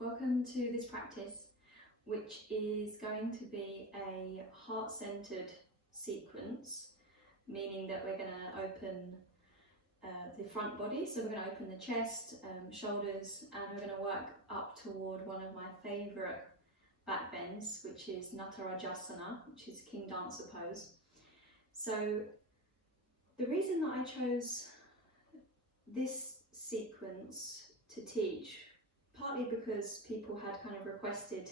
Welcome to this practice, which is going to be a heart-centered sequence, meaning that we're going to open the front body, so we're going to open the chest, shoulders, and we're going to work up toward one of my favourite back bends, which is Natarajasana, which is King Dancer pose. So the reason that I chose this sequence to teach, partly because people had kind of requested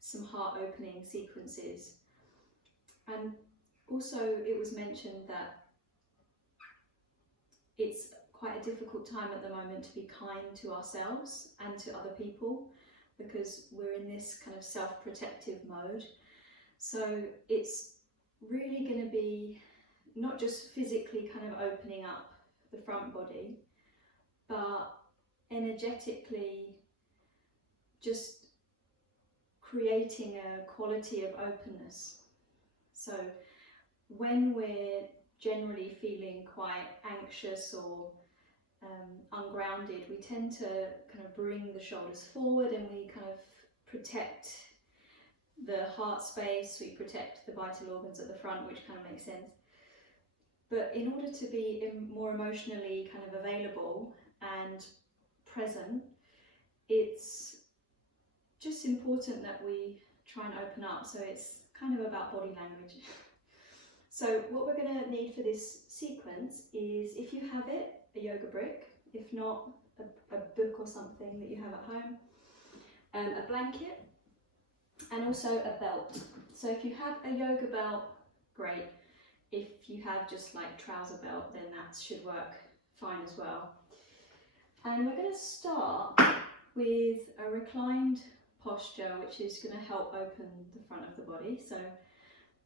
some heart opening sequences, and also it was mentioned that it's quite a difficult time at the moment to be kind to ourselves and to other people, because we're in this kind of self-protective mode. So it's really going to be not just physically kind of opening up the front body, but energetically just creating a quality of openness. So when we're generally feeling quite anxious or ungrounded, we tend to kind of bring the shoulders forward and we kind of protect the heart space, we protect the vital organs at the front, which kind of makes sense. But in order to be more emotionally kind of available and present, it's just important that we try and open up. So it's kind of about body language. So what we're going to need for this sequence is, if you have it, a yoga brick. If not, a book or something that you have at home, a blanket, and also a belt. So if you have a yoga belt, great. If you have just like trouser belt, then that should work fine as well. And we're going to start with a reclined posture, which is going to help open the front of the body. So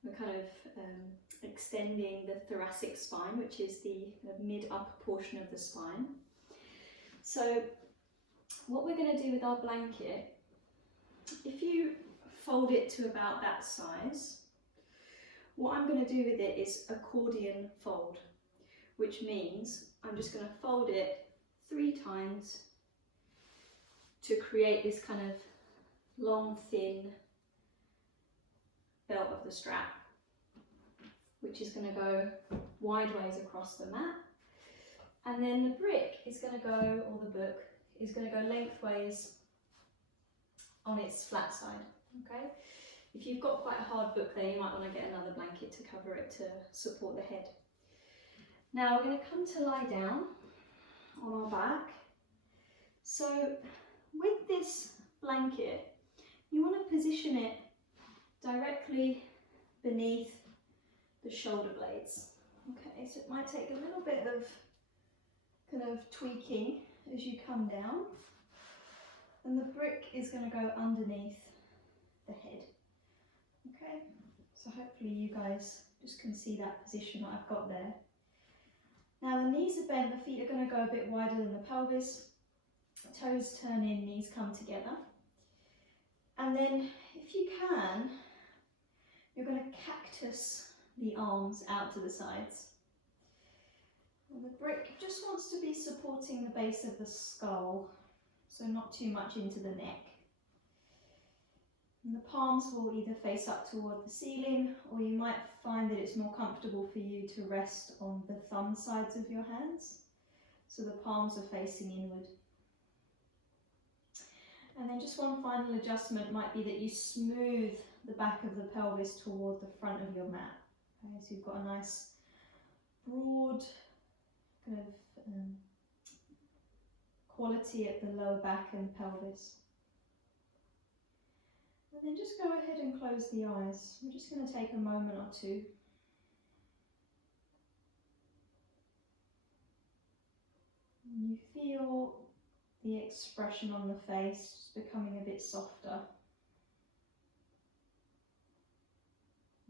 we're kind of extending the thoracic spine, which is the mid-upper portion of the spine. So what we're going to do with our blanket, if you fold it to about that size, what I'm going to do with it is accordion fold, which means I'm just going to fold it 3 times to create this kind of long, thin belt of the strap, which is going to go wideways across the mat. And then the brick is going to go, or the book, is going to go lengthways on its flat side, okay? If you've got quite a hard book there, you might want to get another blanket to cover it to support the head. Now we're going to come to lie down on our back. So with this blanket, you want to position it directly beneath the shoulder blades. Okay, so it might take a little bit of kind of tweaking as you come down, and the brick is going to go underneath the head. Okay, so hopefully you guys just can see that position that I've got there. Now the knees are bent, the feet are going to go a bit wider than the pelvis, toes turn in, knees come together. And then if you can, you're going to cactus the arms out to the sides. And the brick just wants to be supporting the base of the skull, so not too much into the neck. And the palms will either face up toward the ceiling, or you might find that it's more comfortable for you to rest on the thumb sides of your hands, so the palms are facing inward. And then just one final adjustment might be that you smooth the back of the pelvis toward the front of your mat. Okay, so you've got a nice broad kind of quality at the lower back and pelvis. And then just go ahead and close the eyes. We're just going to take a moment or two. And you feel the expression on the face just becoming a bit softer.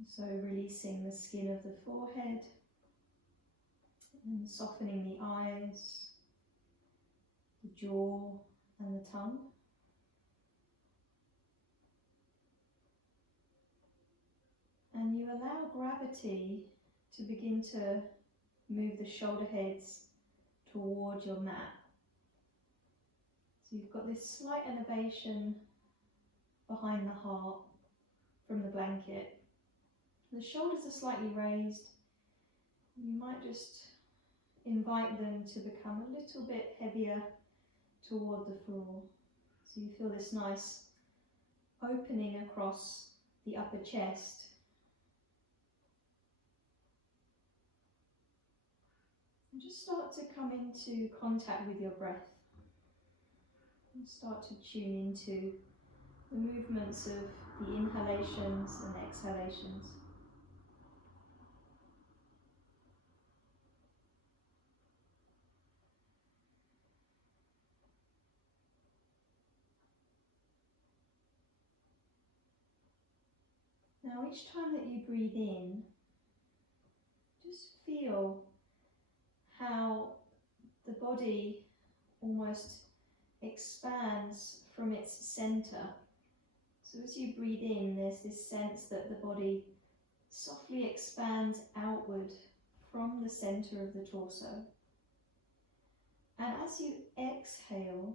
So releasing the skin of the forehead and softening the eyes, the jaw and the tongue. And you allow gravity to begin to move the shoulder heads toward your mat. So you've got this slight elevation behind the heart from the blanket. The shoulders are slightly raised. You might just invite them to become a little bit heavier toward the floor. So you feel this nice opening across the upper chest. And just start to come into contact with your breath. And start to tune into the movements of the inhalations and exhalations. Now each time that you breathe in, just feel how the body almost expands from its center. So as you breathe in, there's this sense that the body softly expands outward from the center of the torso. And as you exhale,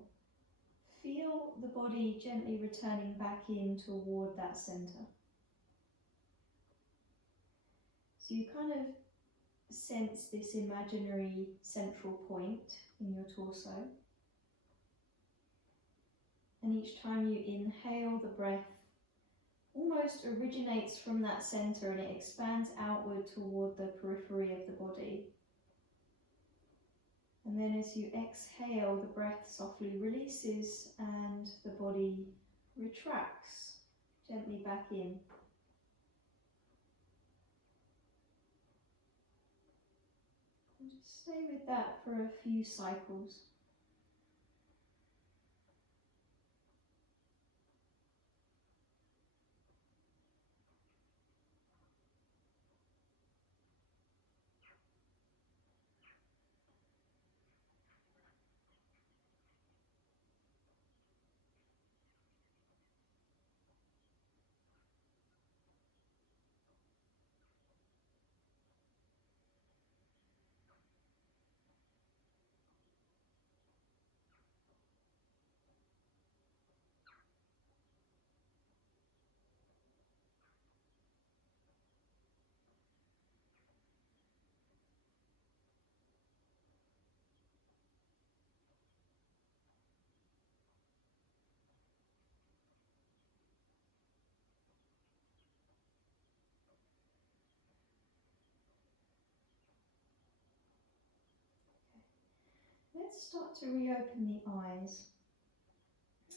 feel the body gently returning back in toward that center. So you kind of sense this imaginary central point in your torso. And each time you inhale, the breath almost originates from that center and it expands outward toward the periphery of the body. And then as you exhale, the breath softly releases and the body retracts gently back in. And just stay with that for a few cycles. Let's start to reopen the eyes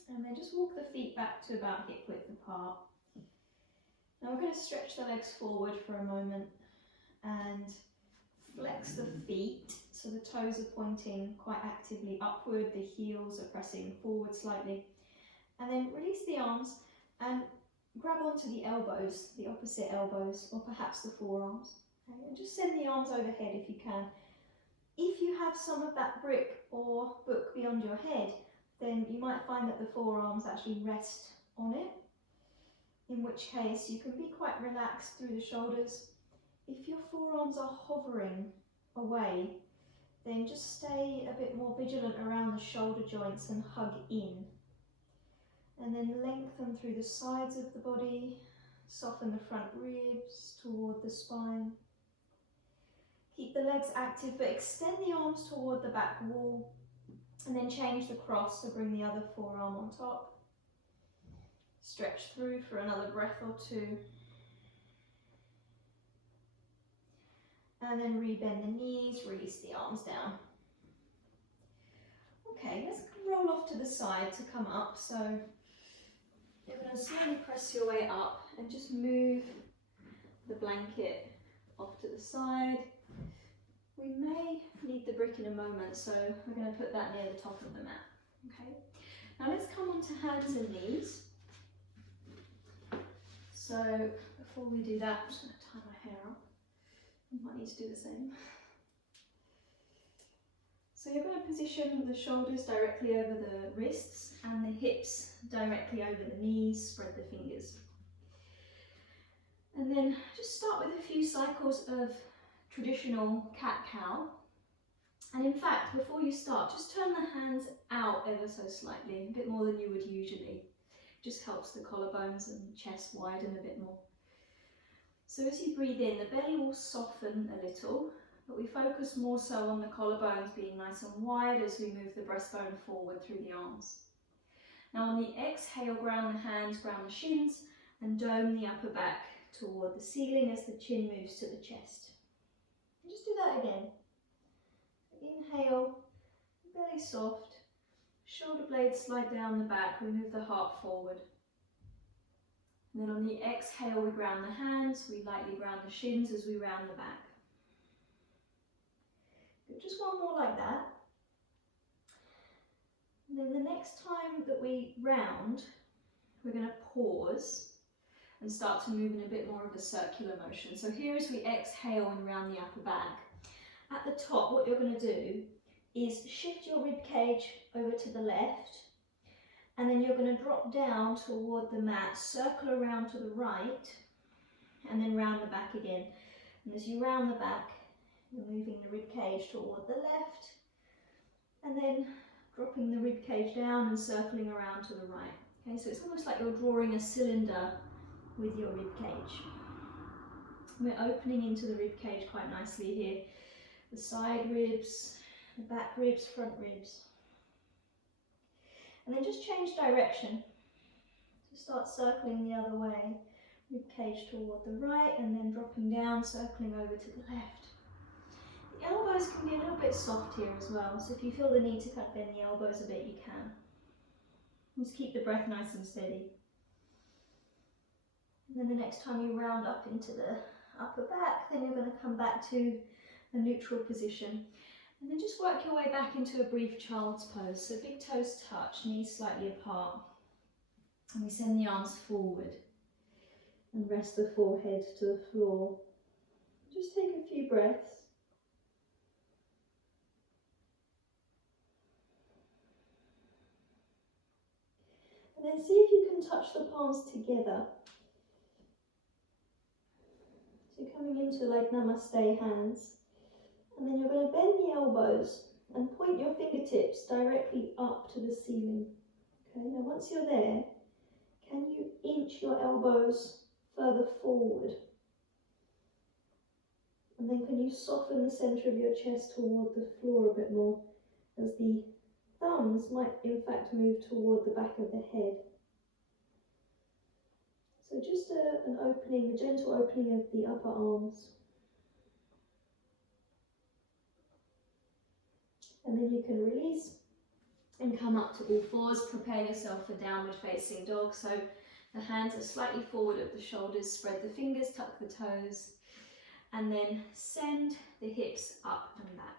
and then just walk the feet back to about hip width apart. Now we're going to stretch the legs forward for a moment and flex the feet so the toes are pointing quite actively upward, the heels are pressing forward slightly, and then release the arms and grab onto the elbows, the opposite elbows, or perhaps the forearms. Okay? And just send the arms overhead if you can. If you have some of that brick or book beyond your head, then you might find that the forearms actually rest on it, in which case you can be quite relaxed through the shoulders. If your forearms are hovering away, then just stay a bit more vigilant around the shoulder joints and hug in. And then lengthen through the sides of the body, soften the front ribs toward the spine. Keep the legs active, but extend the arms toward the back wall, and then change the cross to bring the other forearm on top. Stretch through for another breath or two. And then rebend the knees, release the arms down. Okay, let's roll off to the side to come up. So you're going to slowly press your way up and just move the blanket off to the side. We may need the brick in a moment, so we're going to put that near the top of the mat. Okay. Now let's come onto hands and knees. So before we do that, I'm just going to tie my hair up. You might need to do the same. So you're going to position the shoulders directly over the wrists and the hips directly over the knees, spread the fingers. And then just start with a few cycles of traditional cat-cow. And in fact, before you start, just turn the hands out ever so slightly, a bit more than you would usually. Just helps the collarbones and chest widen a bit more. So as you breathe in, the belly will soften a little, but we focus more so on the collarbones being nice and wide as we move the breastbone forward through the arms. Now on the exhale, ground the hands, ground the shins, and dome the upper back toward the ceiling as the chin moves to the chest. And just do that again. Inhale, belly soft, shoulder blades slide down the back, we move the heart forward. And then on the exhale, we ground the hands, we lightly ground the shins as we round the back. Good. Just one more like that. And then the next time that we round, we're going to pause and start to move in a bit more of a circular motion. So here as we exhale and round the upper back, at the top what you're going to do is shift your rib cage over to the left, and then you're going to drop down toward the mat, circle around to the right, and then round the back again. And as you round the back, you're moving the rib cage toward the left, and then dropping the rib cage down and circling around to the right. Okay, so it's almost like you're drawing a cylinder with your rib cage. We're opening into the rib cage quite nicely here. The side ribs, the back ribs, front ribs. And then just change direction. So start circling the other way. Rib cage toward the right, and then dropping down, circling over to the left. The elbows can be a little bit soft here as well, so if you feel the need to kind of bend the elbows a bit, you can. Just keep the breath nice and steady. And then the next time you round up into the upper back, then you're going to come back to a neutral position. And then just work your way back into a brief child's pose. So big toes touch, knees slightly apart. And we send the arms forward and rest the forehead to the floor. Just take a few breaths. And then see if you can touch the palms together. So coming into like namaste hands. And then you're going to bend the elbows and point your fingertips directly up to the ceiling. Okay, now once you're there, can you inch your elbows further forward? And then can you soften the centre of your chest toward the floor a bit more, as the thumbs might in fact move toward the back of the head. So just an opening, a gentle opening of the upper arms. And then you can release and come up to all fours. Prepare yourself for downward facing dog. So the hands are slightly forward at the shoulders, spread the fingers, tuck the toes, and then send the hips up and back.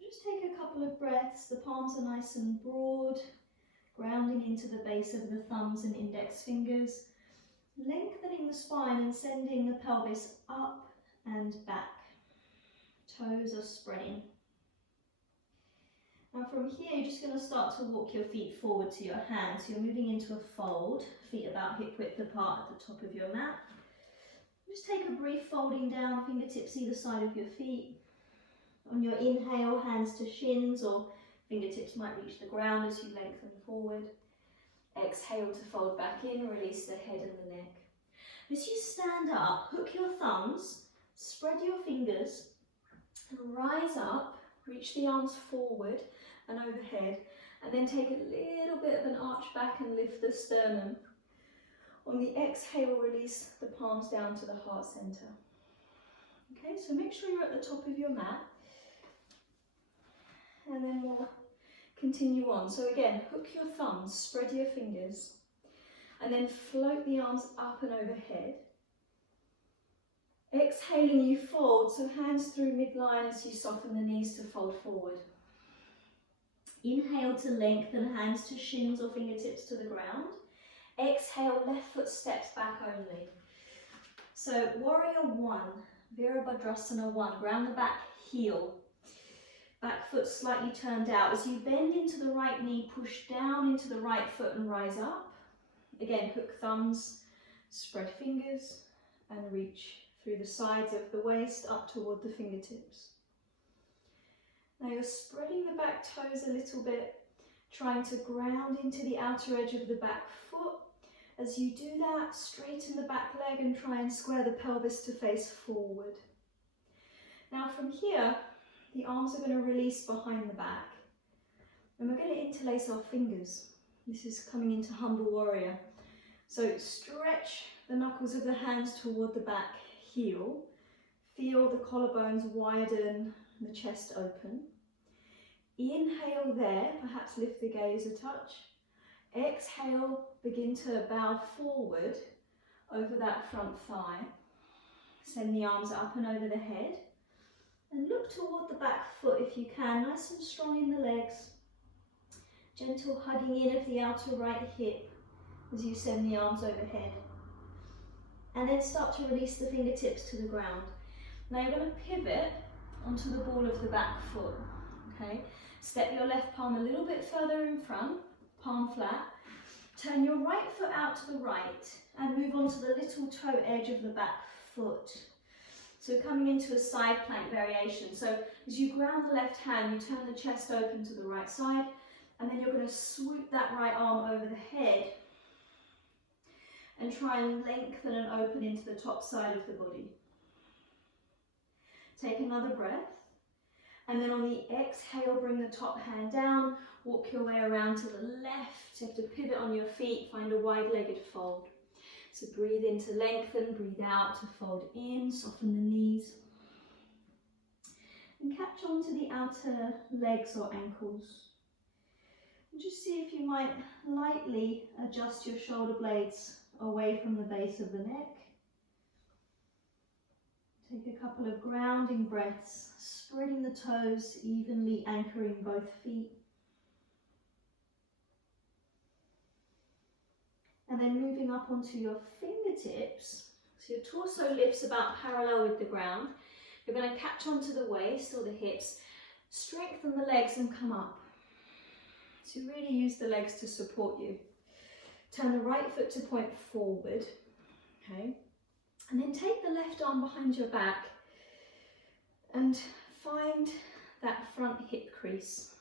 Just take a couple of breaths. The palms are nice and broad, grounding into the base of the thumbs and index fingers, lengthening the spine and sending the pelvis up and back. Toes are spreading. Now from here, you're just going to start to walk your feet forward to your hands. So you're moving into a fold, feet about hip width apart at the top of your mat. Just take a brief folding down, fingertips either side of your feet. On your inhale, hands to shins, or fingertips might reach the ground as you lengthen forward. Exhale to fold back in, release the head and the neck. As you stand up, hook your thumbs, spread your fingers, and rise up, reach the arms forward and overhead, and then take a little bit of an arch back and lift the sternum. On the exhale, release the palms down to the heart center. Okay, so make sure you're at the top of your mat. And then we'll continue on. So again, hook your thumbs, spread your fingers, and then float the arms up and overhead. Exhaling, you fold, so hands through midline as you soften the knees to fold forward. Inhale to lengthen, hands to shins or fingertips to the ground. Exhale, left foot steps back only. So warrior one, Virabhadrasana 1, ground the back heel. Back foot slightly turned out. As you bend into the right knee, push down into the right foot and rise up. Again, hook thumbs, spread fingers and reach through the sides of the waist up toward the fingertips. Now you're spreading the back toes a little bit, trying to ground into the outer edge of the back foot. As you do that, straighten the back leg and try and square the pelvis to face forward. Now from here, the arms are going to release behind the back, and we're going to interlace our fingers. This is coming into humble warrior. So stretch the knuckles of the hands toward the back heel. Feel the collarbones widen and the chest open. Inhale there, perhaps lift the gaze a touch. Exhale, begin to bow forward over that front thigh. Send the arms up and over the head. And look toward the back foot if you can, nice and strong in the legs. Gentle hugging in of the outer right hip as you send the arms overhead. And then start to release the fingertips to the ground. Now you're going to pivot onto the ball of the back foot. Okay? Step your left palm a little bit further in front, palm flat. Turn your right foot out to the right and move on to the little toe edge of the back foot. So coming into a side plank variation. So as you ground the left hand, you turn the chest open to the right side, and then you're going to swoop that right arm over the head and try and lengthen and open into the top side of the body. Take another breath. And then on the exhale, bring the top hand down, walk your way around to the left. You have to pivot on your feet, find a wide-legged fold. So breathe in to lengthen, breathe out to fold in, soften the knees. And catch on to the outer legs or ankles. And just see if you might lightly adjust your shoulder blades away from the base of the neck. Take a couple of grounding breaths, spreading the toes, evenly anchoring both feet. And then moving up onto your fingertips, so your torso lifts about parallel with the ground. You're going to catch onto the waist or the hips, strengthen the legs and come up. So really use the legs to support you. Turn the right foot to point forward, okay? And then take the left arm behind your back and find that front hip crease.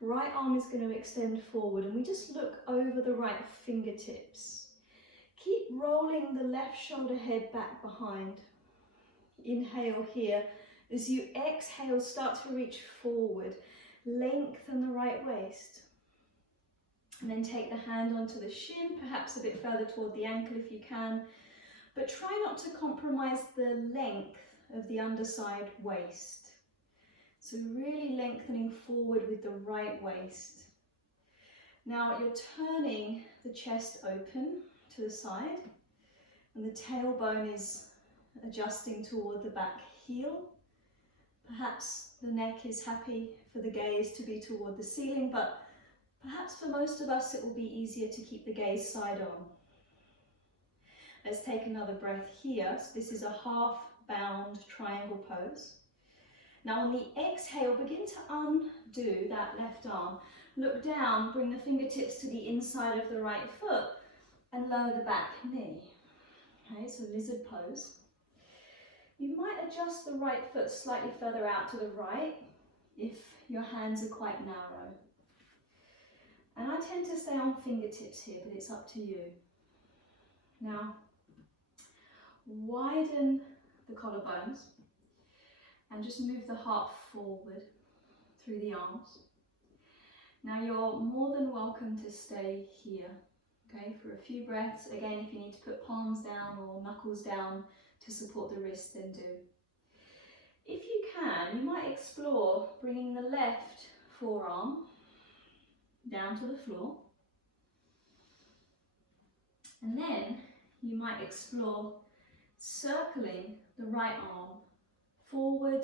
Right arm is going to extend forward and we just look over the right fingertips. Keep rolling the left shoulder head back behind. Inhale here. As you exhale, start to reach forward. Lengthen the right waist. And then take the hand onto the shin, perhaps a bit further toward the ankle if you can. But try not to compromise the length of the underside waist. So really lengthening forward with the right waist. Now you're turning the chest open to the side and the tailbone is adjusting toward the back heel. Perhaps the neck is happy for the gaze to be toward the ceiling, but perhaps for most of us it will be easier to keep the gaze side on. Let's take another breath here. So this is a half bound triangle pose. Now on the exhale, begin to undo that left arm. Look down, bring the fingertips to the inside of the right foot and lower the back knee. Okay, so lizard pose. You might adjust the right foot slightly further out to the right if your hands are quite narrow. And I tend to stay on fingertips here, but it's up to you. Now, widen the collarbones and just move the heart forward through the arms. Now you're more than welcome to stay here, okay, for a few breaths. Again, if you need to put palms down or knuckles down to support the wrist, then do. If you can, you might explore bringing the left forearm down to the floor. And then you might explore circling the right arm forward,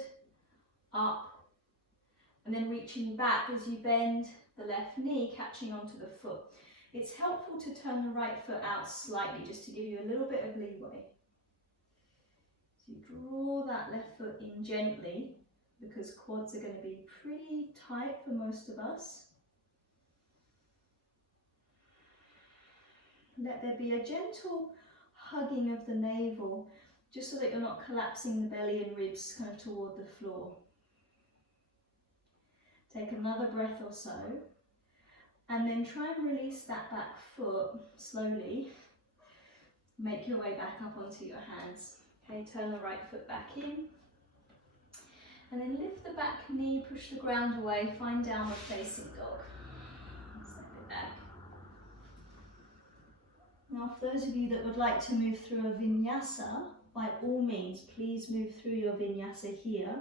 up, and then reaching back as you bend the left knee, catching onto the foot. It's helpful to turn the right foot out slightly just to give you a little bit of leeway. So you draw that left foot in gently because quads are going to be pretty tight for most of us. Let there be a gentle hugging of the navel just so that you're not collapsing the belly and ribs kind of toward the floor. Take another breath or so, and then try and release that back foot slowly. Make your way back up onto your hands. Okay, turn the right foot back in. And then lift the back knee, push the ground away, find downward facing dog. Step it back. Now for those of you that would like to move through a Vinyasa, by all means, please move through your Vinyasa here.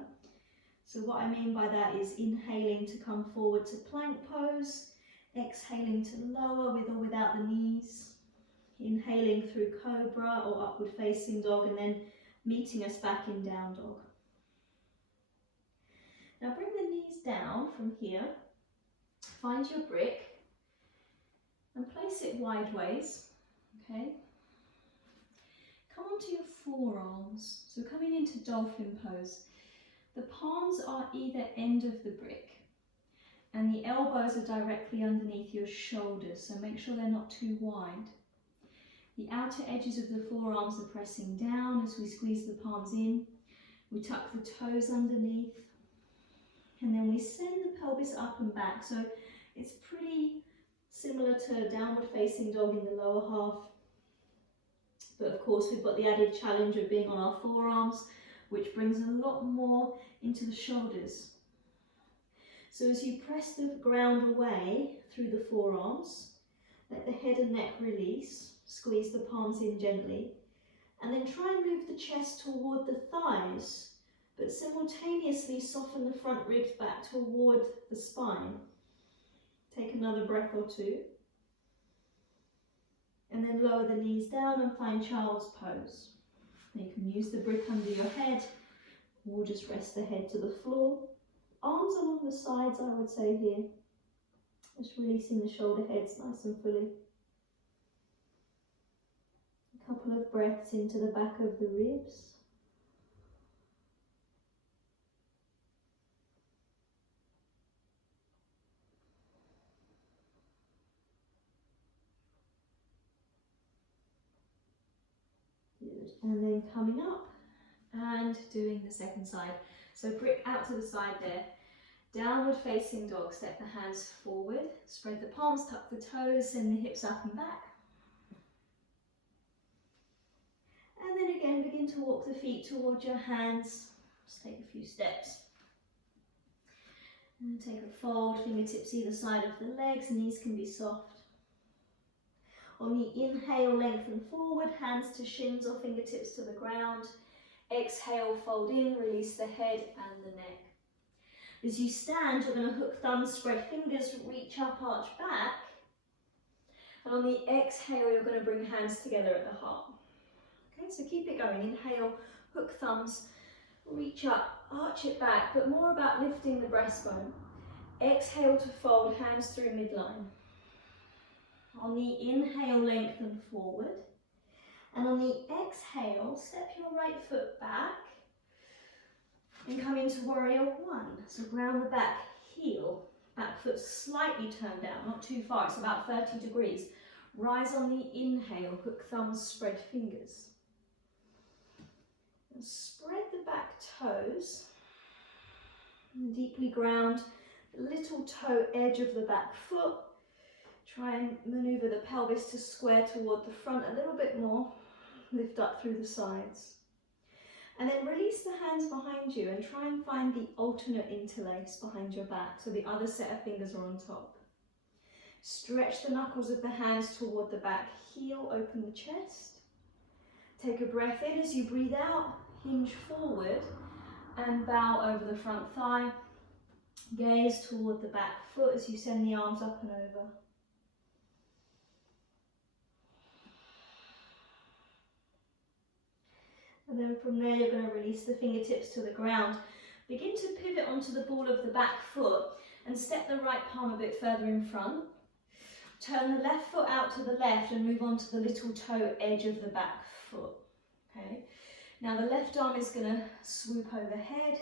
So what I mean by that is inhaling to come forward to plank pose, exhaling to lower with or without the knees, inhaling through cobra or upward facing dog, and then meeting us back in down dog. Now bring the knees down from here, find your brick and place it wide ways, okay? Come onto your forearms, so coming into Dolphin Pose. The palms are either end of the brick and the elbows are directly underneath your shoulders, so make sure they're not too wide. The outer edges of the forearms are pressing down as we squeeze the palms in. We tuck the toes underneath. And then we send the pelvis up and back. So it's pretty similar to downward facing dog in the lower half. But of course we've got the added challenge of being on our forearms, which brings a lot more into the shoulders. So as you press the ground away through the forearms, let the head and neck release, squeeze the palms in gently, and then try and move the chest toward the thighs, but simultaneously soften the front ribs back toward the spine. Take another breath or two. And then lower the knees down and find child's pose. You can use the brick under your head, or just rest the head to the floor. Arms along the sides, I would say here. Just releasing the shoulder heads nice and fully. A couple of breaths into the back of the ribs. And then coming up and doing the second side. So brick out to the side there. Downward facing dog, step the hands forward, spread the palms, tuck the toes, send the hips up and back. And then again, begin to walk the feet towards your hands. Just take a few steps. And take a fold, fingertips either side of the legs, knees can be soft. On the inhale, lengthen forward, hands to shins or fingertips to the ground. Exhale, fold in, release the head and the neck. As you stand, you're going to hook thumbs, spread fingers, reach up, arch back. And on the exhale, you're going to bring hands together at the heart. Okay, so keep it going. Inhale, hook thumbs, reach up, arch it back, but more about lifting the breastbone. Exhale to fold, hands through midline. On the inhale, lengthen forward. And on the exhale, step your right foot back and come into warrior one. So ground the back heel, back foot slightly turned down, not too far, it's about 30 degrees. Rise on the inhale, hook thumbs, spread fingers. And spread the back toes. And deeply ground the little toe edge of the back foot. Try and maneuver the pelvis to square toward the front a little bit more. Lift up through the sides. And then release the hands behind you and try and find the alternate interlace behind your back, so the other set of fingers are on top. Stretch the knuckles of the hands toward the back heel, open the chest. Take a breath in as you breathe out, hinge forward and bow over the front thigh. Gaze toward the back foot as you send the arms up and over. And then from there you're going to release the fingertips to the ground. Begin to pivot onto the ball of the back foot and step the right palm a bit further in front. Turn the left foot out to the left and move on to the little toe edge of the back foot. Okay. Now the left arm is going to swoop overhead.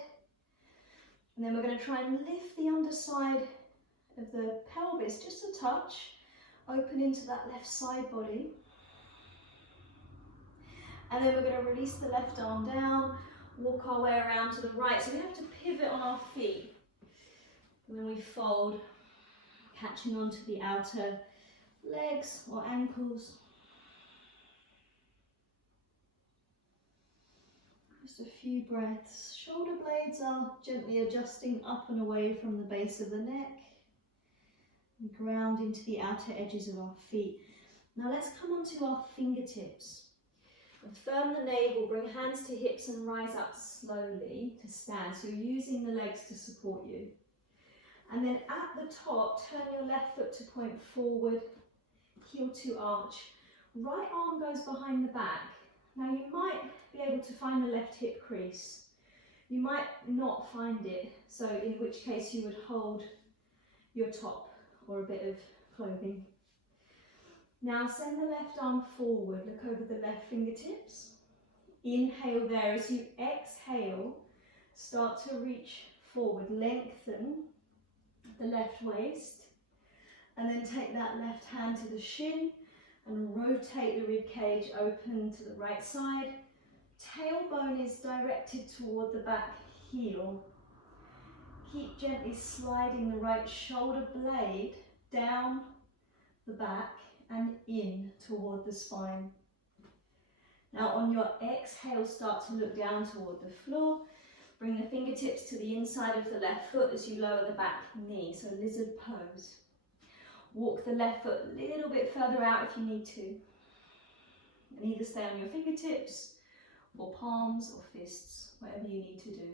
And then we're going to try and lift the underside of the pelvis just a touch. Open into that left side body. And then we're going to release the left arm down, walk our way around to the right. So we have to pivot on our feet. And then we fold, catching onto the outer legs or ankles. Just a few breaths. Shoulder blades are gently adjusting up and away from the base of the neck. And ground into the outer edges of our feet. Now let's come onto our fingertips. Firm the navel, bring hands to hips and rise up slowly to stand. So you're using the legs to support you. And then at the top, turn your left foot to point forward, heel to arch. Right arm goes behind the back. Now you might be able to find the left hip crease. You might not find it, so in which case you would hold your top or a bit of clothing. Now send the left arm forward, look over the left fingertips. Inhale there. As you exhale, start to reach forward, lengthen the left waist, and then take that left hand to the shin and rotate the rib cage open to the right side. Tailbone is directed toward the back heel. Keep gently sliding the right shoulder blade down the back and in toward the spine. Now on your exhale, start to look down toward the floor. Bring the fingertips to the inside of the left foot as you lower the back knee, so lizard pose. Walk the left foot a little bit further out if you need to. And either stay on your fingertips or palms or fists, whatever you need to do.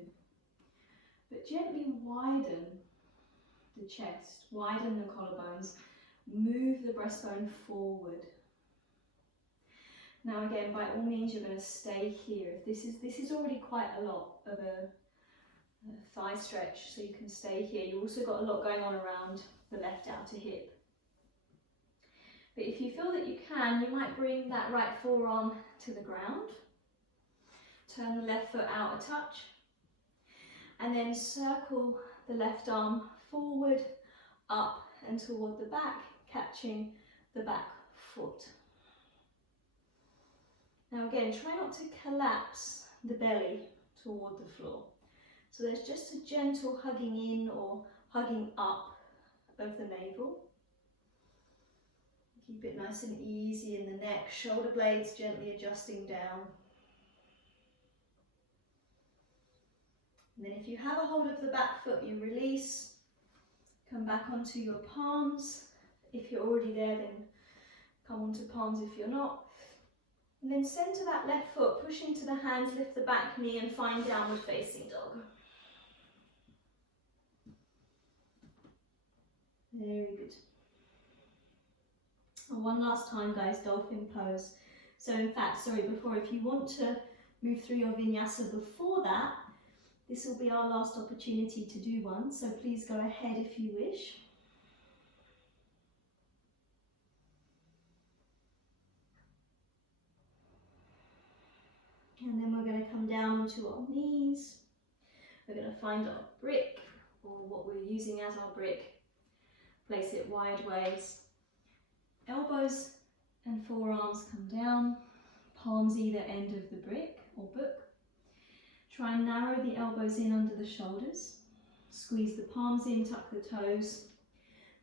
But gently widen the chest, widen the collarbones, move the breastbone forward. Now again, by all means, you're going to stay here. This is already quite a lot of a thigh stretch, so you can stay here. You've also got a lot going on around the left outer hip. But if you feel that you can, you might bring that right forearm to the ground. Turn the left foot out a touch. And then circle the left arm forward, up and toward the back, catching the back foot. Now again, try not to collapse the belly toward the floor. So there's just a gentle hugging in or hugging up of the navel. Keep it nice and easy in the neck, shoulder blades gently adjusting down. And then if you have a hold of the back foot, you release, come back onto your palms. If you're already there, then come onto palms if you're not. And then center that left foot, push into the hands, lift the back knee and find downward facing dog. Very good. And one last time, guys, dolphin pose. So in fact, before, if you want to move through your vinyasa before that, this will be our last opportunity to do one. So please go ahead if you wish. And then we're going to come down onto our knees. We're going to find our brick, or what we're using as our brick. Place it wide ways. Elbows and forearms come down. Palms either end of the brick or book. Try and narrow the elbows in under the shoulders. Squeeze the palms in, tuck the toes.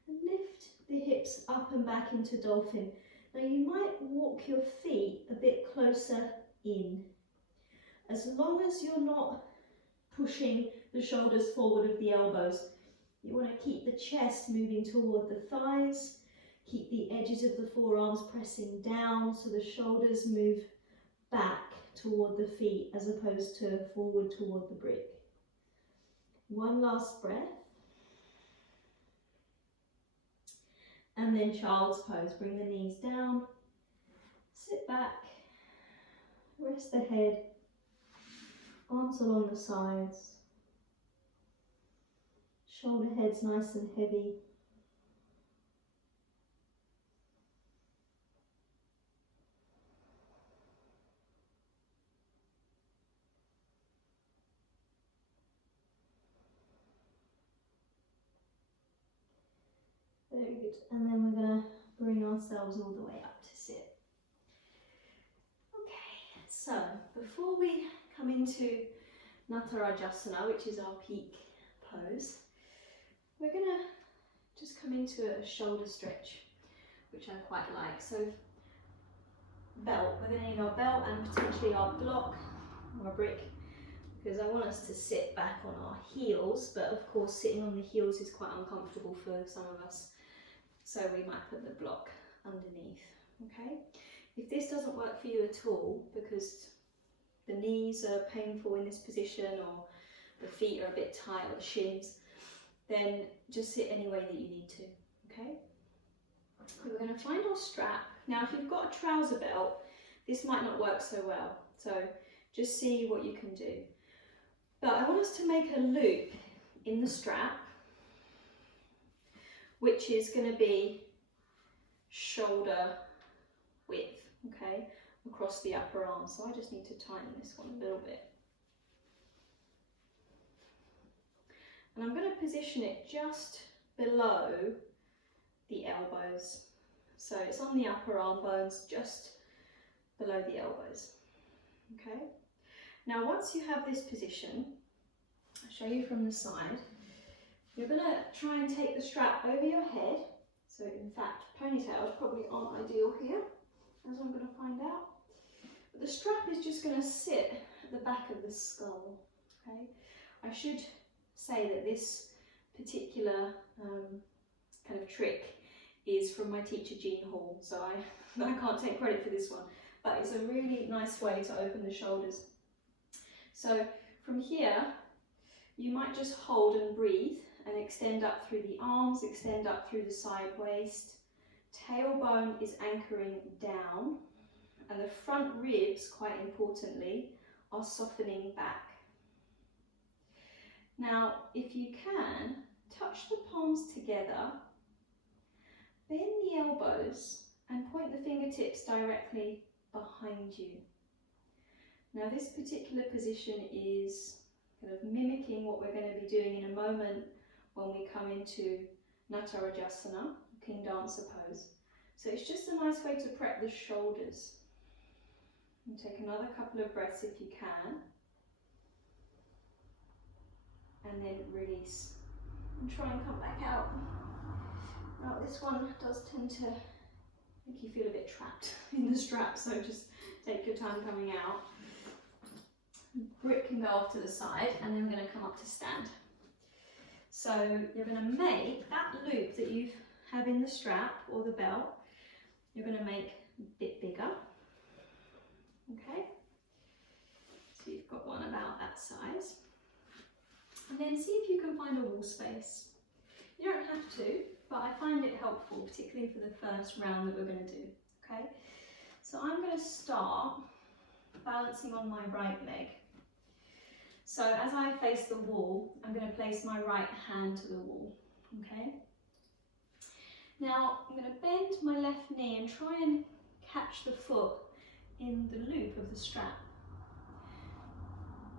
And lift the hips up and back into dolphin. Now you might walk your feet a bit closer in. As long as you're not pushing the shoulders forward of the elbows, you want to keep the chest moving toward the thighs, keep the edges of the forearms pressing down so the shoulders move back toward the feet as opposed to forward toward the brick. One last breath. And then child's pose. Bring the knees down, sit back, rest the head, arms along the sides, shoulder heads nice and heavy. Very good. And then we're going to bring ourselves all the way up to sit. Okay, So, before we come into Natarajasana, which is our peak pose, we're going to just come into a shoulder stretch, which I quite like. So, belt, we're going to need our belt and potentially our block or a brick, because I want us to sit back on our heels, but of course sitting on the heels is quite uncomfortable for some of us, so we might put the block underneath. Okay, if this doesn't work for you at all because the knees are painful in this position or the feet are a bit tight or the shins, then just sit any way that you need to. Okay, we're going to find our strap. Now if you've got a trouser belt, this might not work so well, so just see what you can do. But I want us to make a loop in the strap, which is going to be shoulder width, okay, across the upper arm. So I just need to tighten this one a little bit. And I'm going to position it just below the elbows. So it's on the upper arm bones, just below the elbows, okay? Now once you have this position, I'll show you from the side, you're going to try and take the strap over your head. So in fact, ponytails probably aren't ideal here, as I'm going to find out. But the strap is just going to sit at the back of the skull, okay? I should say that this particular kind of trick is from my teacher Jean Hall, so I can't take credit for this one, but it's a really nice way to open the shoulders. So from here, you might just hold and breathe and extend up through the arms, extend up through the side waist. Tailbone is anchoring down, and the front ribs, quite importantly, are softening back. Now, if you can, touch the palms together, bend the elbows and point the fingertips directly behind you. Now this particular position is kind of mimicking what we're going to be doing in a moment when we come into Natarajasana, King Dancer pose. So it's just a nice way to prep the shoulders. And take another couple of breaths if you can. And then release. And try and come back out. Now this one does tend to make you feel a bit trapped in the strap, so just take your time coming out. Grip can go off to the side, and then we're going to come up to stand. So you're going to make that loop that you have in the strap or the belt, you're going to make a bit bigger. Okay, so you've got one about that size. And then see if you can find a wall space. You don't have to, but I find it helpful, particularly for the first round that we're going to do. Okay, so I'm going to start balancing on my right leg. So as I face the wall, I'm going to place my right hand to the wall. Okay. Now I'm going to bend my left knee and try and catch the foot in the loop of the strap.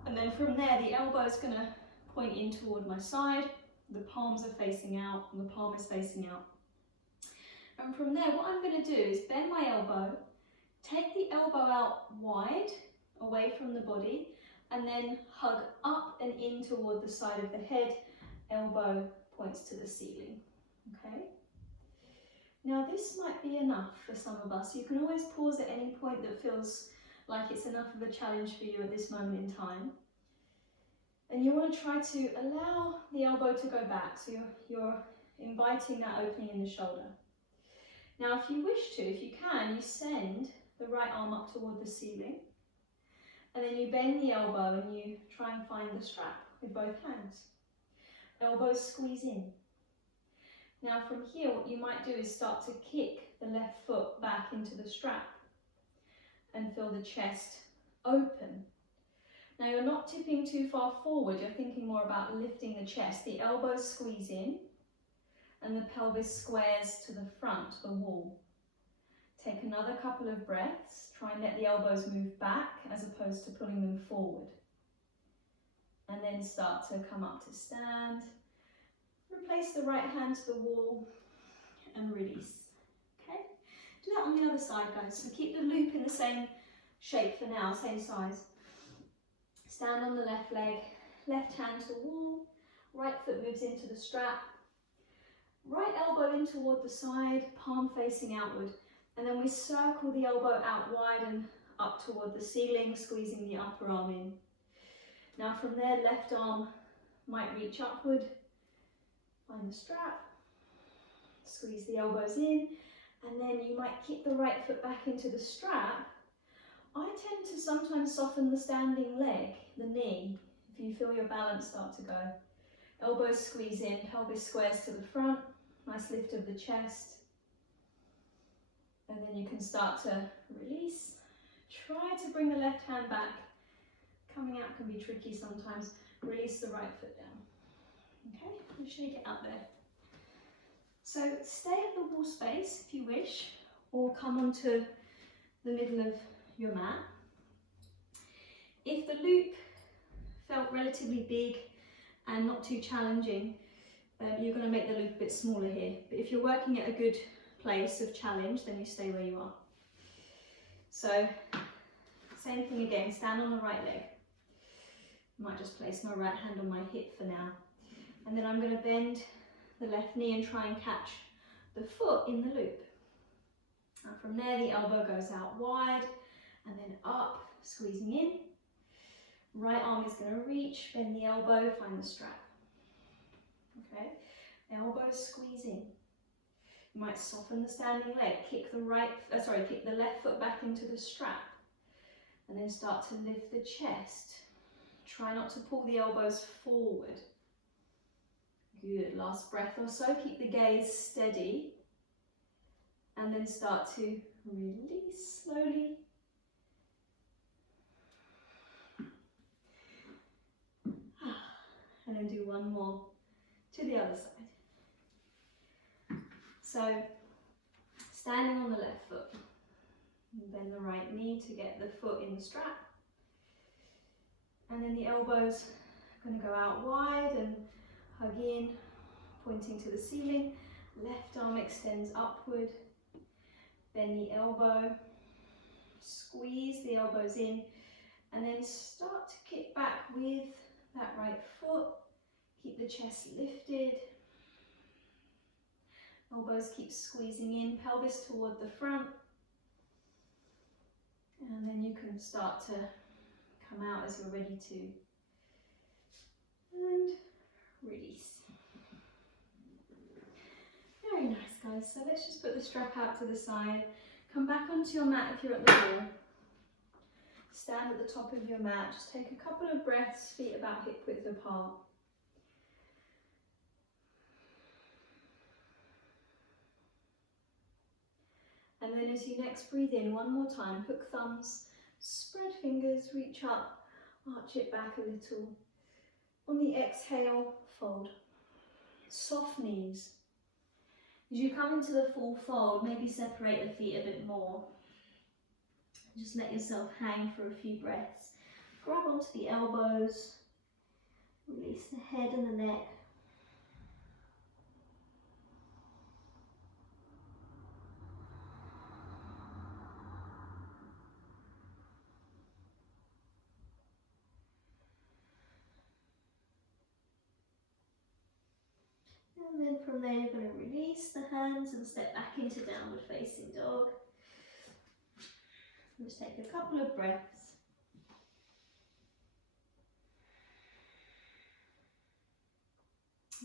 And then from there, the elbow is going to point in toward my side, the palms are facing out, and the palm is facing out. And from there, what I'm going to do is bend my elbow, take the elbow out wide, away from the body, and then hug up and in toward the side of the head, elbow points to the ceiling. Okay? Now this might be enough for some of us. You can always pause at any point that feels like it's enough of a challenge for you at this moment in time. And you want to try to allow the elbow to go back, so you're inviting that opening in the shoulder. Now if you wish to, if you can, you send the right arm up toward the ceiling, and then you bend the elbow and you try and find the strap with both hands. Elbows squeeze in. Now from here, what you might do is start to kick the left foot back into the strap and feel the chest open. Now you're not tipping too far forward, you're thinking more about lifting the chest. The elbows squeeze in and the pelvis squares to the front, the wall. Take another couple of breaths, try and let the elbows move back as opposed to pulling them forward. And then start to come up to stand. Replace the right hand to the wall and release. Okay, do that on the other side, guys. So keep the loop in the same shape for now, same size. Stand on the left leg, left hand to the wall, right foot moves into the strap, right elbow in toward the side, palm facing outward, and then we circle the elbow out wide and up toward the ceiling, squeezing the upper arm in. Now from there, left arm might reach upward, find the strap, squeeze the elbows in, and then you might kick the right foot back into the strap. I tend to sometimes soften the standing leg, the knee, if you feel your balance start to go. Elbows squeeze in, pelvis squares to the front, nice lift of the chest. And then you can start to release. Try to bring the left hand back. Coming out can be tricky sometimes. Release the right foot down. Okay, and shake it out there. So stay at the wall space if you wish, or come onto the middle of your mat. If the loop felt relatively big and not too challenging, you're going to make the loop a bit smaller here. But if you're working at a good place of challenge, then you stay where you are. So, same thing again, stand on the right leg. I might just place my right hand on my hip for now. And then I'm going to bend the left knee and try and catch the foot in the loop. And from there, the elbow goes out wide and then up, squeezing in. Right arm is going to reach, bend the elbow, find the strap. Okay, elbow squeezing. You might soften the standing leg, kick the left foot back into the strap, and then start to lift the chest. Try not to pull the elbows forward. Good, last breath or so, keep the gaze steady, and then start to release slowly. And then do one more to the other side. So, standing on the left foot, bend the right knee to get the foot in the strap, and then the elbows are going to go out wide and hug in, pointing to the ceiling. Left arm extends upward, bend the elbow, squeeze the elbows in, and then start to kick back with that right foot. Keep the chest lifted. Elbows keep squeezing in, pelvis toward the front. And then you can start to come out as you're ready to. And release. Very nice, guys. So let's just put the strap out to the side. Come back onto your mat if you're at the wall. Stand at the top of your mat. Just take a couple of breaths, feet about hip width apart. And then as you next breathe in, one more time, hook thumbs, spread fingers, reach up, arch it back a little. On the exhale, fold. Soft knees. As you come into the full fold, maybe separate the feet a bit more. Just let yourself hang for a few breaths. Grab onto the elbows, release the head and the neck. And then from there you're going to release the hands and step back into downward facing dog. Just take a couple of breaths.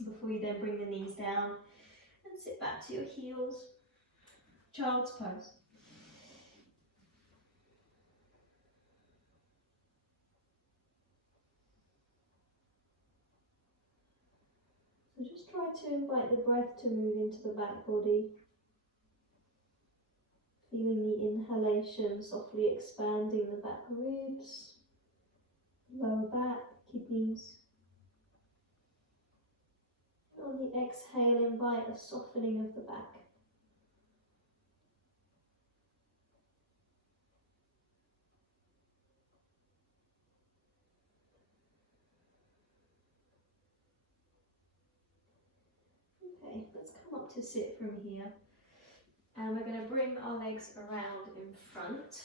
Before you then bring the knees down and sit back to your heels. Child's pose. So just try to invite the breath to move into the back body. Feeling the inhalation softly expanding the back ribs, lower back, kidneys. On the exhale, invite a softening of the back. Okay, let's come up to sit from here. And we're going to bring our legs around in front.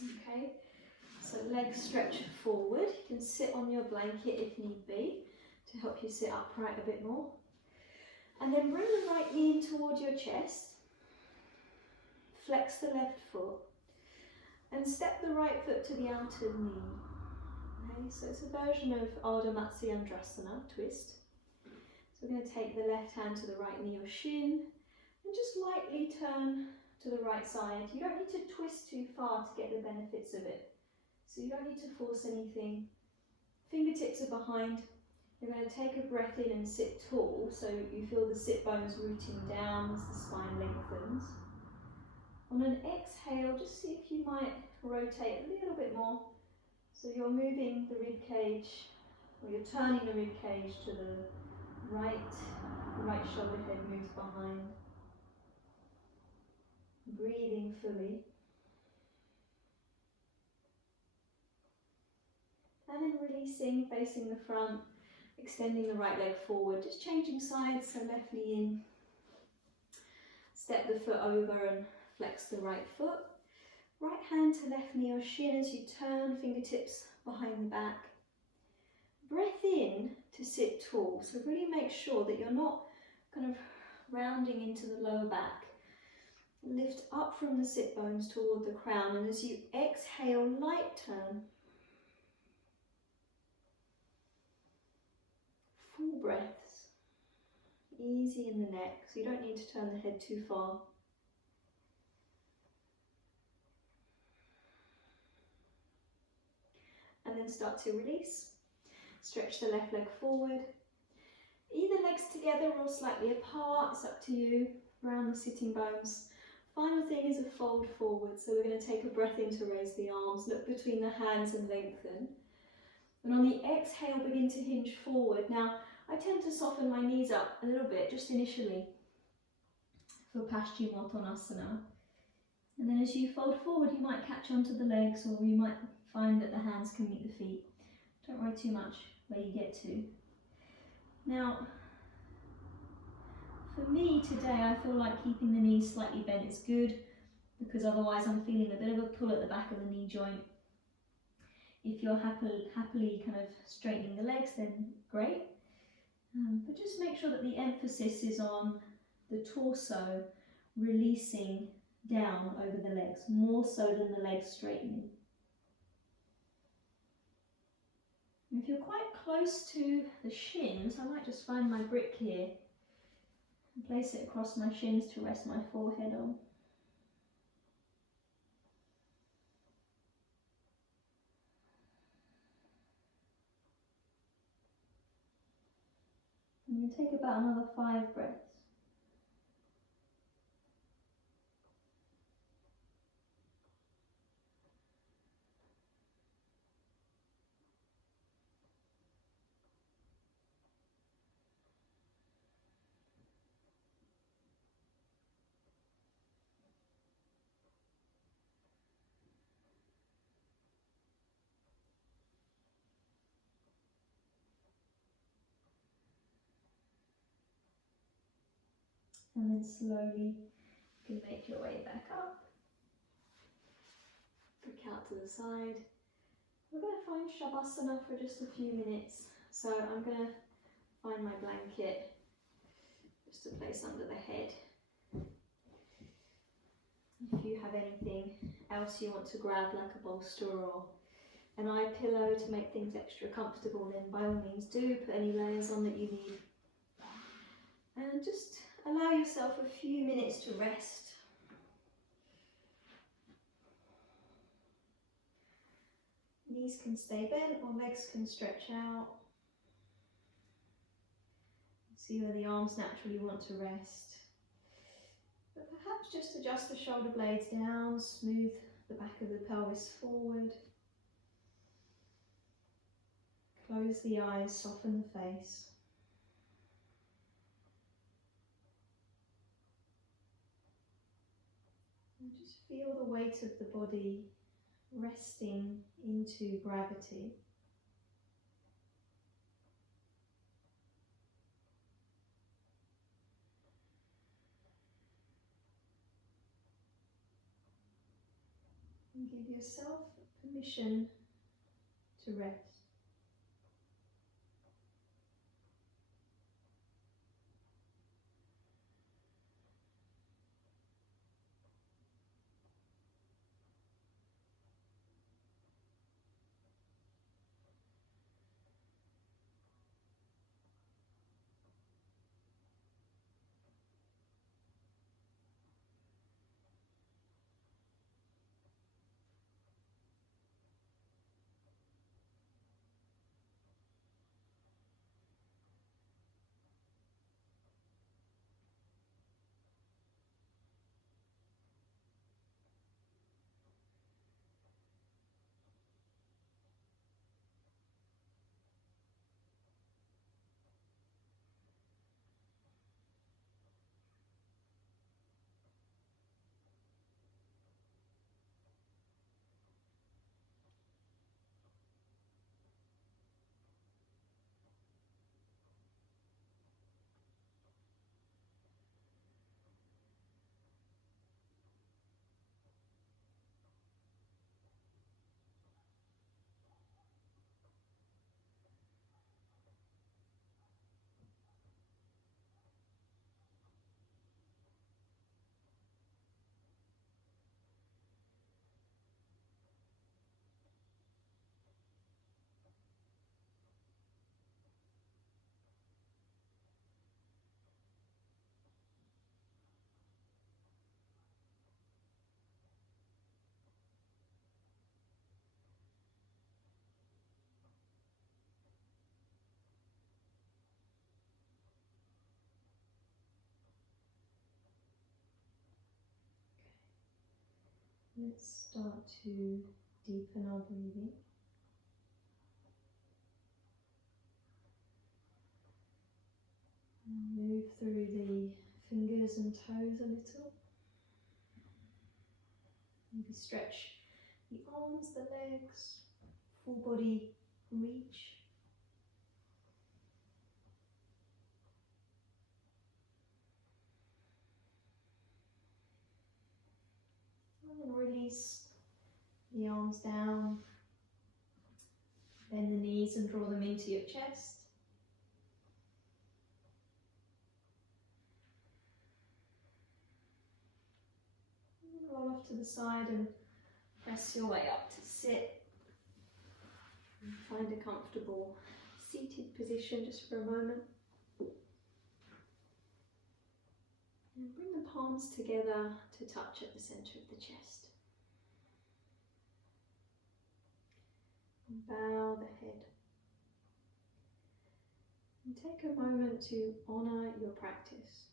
Okay, so legs stretch forward. You can sit on your blanket if need be to help you sit upright a bit more. And then bring the right knee in toward your chest. Flex the left foot. And step the right foot to the outer knee. Okay, so it's a version of Ardha Matsyendrasana, twist. So we're going to take the left hand to the right knee or shin and just lightly turn to the right side. You don't need to twist too far to get the benefits of it. So you don't need to force anything. Fingertips are behind. You're going to take a breath in and sit tall, so you feel the sit bones rooting down as the spine lengthens. On an exhale, just see if you might rotate a little bit more. So you're moving the rib cage, or you're turning the rib cage to the right shoulder head moves behind. Breathing fully. And then releasing, facing the front, extending the right leg forward, just changing sides, so left knee in. Step the foot over and flex the right foot. Right hand to left knee or shin as you turn, fingertips behind the back. Breath in to sit tall, so really make sure that you're not kind of rounding into the lower back. Lift up from the sit bones toward the crown, and as you exhale, light turn. Full breaths, easy in the neck, so you don't need to turn the head too far. And then start to release. Stretch the left leg forward. Either legs together or slightly apart, it's up to you. Round the sitting bones. Final thing is a fold forward, so we're going to take a breath in to raise the arms, look between the hands and lengthen. And on the exhale, begin to hinge forward. Now, I tend to soften my knees up a little bit, just initially, for Paschimottanasana. And then as you fold forward, you might catch onto the legs, or you might find that the hands can meet the feet. Don't worry too much where you get to. Now, for me today, I feel like keeping the knees slightly bent is good, because otherwise I'm feeling a bit of a pull at the back of the knee joint. If you're happily kind of straightening the legs, then great. But just make sure that the emphasis is on the torso releasing down over the legs, more so than the legs straightening. And if you're quite close to the shins, I might just find my brick here and place it across my shins to rest my forehead on. And you take about another 5 breaths. And then slowly you can make your way back up. Look out to the side. We're going to find Shavasana for just a few minutes. So I'm going to find my blanket just to place under the head. If you have anything else you want to grab, like a bolster or an eye pillow to make things extra comfortable, then by all means do. Put any layers on that you need. And just allow yourself a few minutes to rest. Knees can stay bent or legs can stretch out. See where the arms naturally want to rest. But perhaps just adjust the shoulder blades down, smooth the back of the pelvis forward. Close the eyes, soften the face. And just feel the weight of the body resting into gravity. And And give yourself permission to rest. Let's start to deepen our breathing. And move through the fingers and toes a little. Maybe stretch the arms, the legs, full body reach. And release the arms down. Bend the knees and draw them into your chest. And roll off to the side and press your way up to sit. And find a comfortable seated position just for a moment. And bring the palms together to touch at the centre of the chest. And bow the head. And take a moment to honour your practice.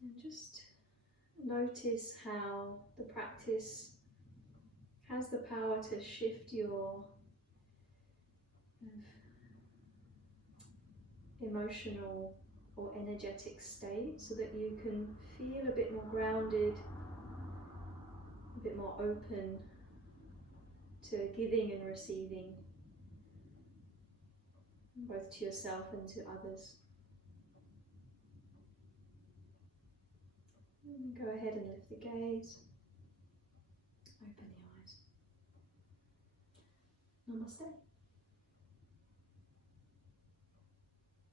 And just notice how the practice has the power to shift your emotional or energetic state so that you can feel a bit more grounded, a bit more open to giving and receiving, both to yourself and to others. And go ahead and lift the gaze, open the eyes. Namaste.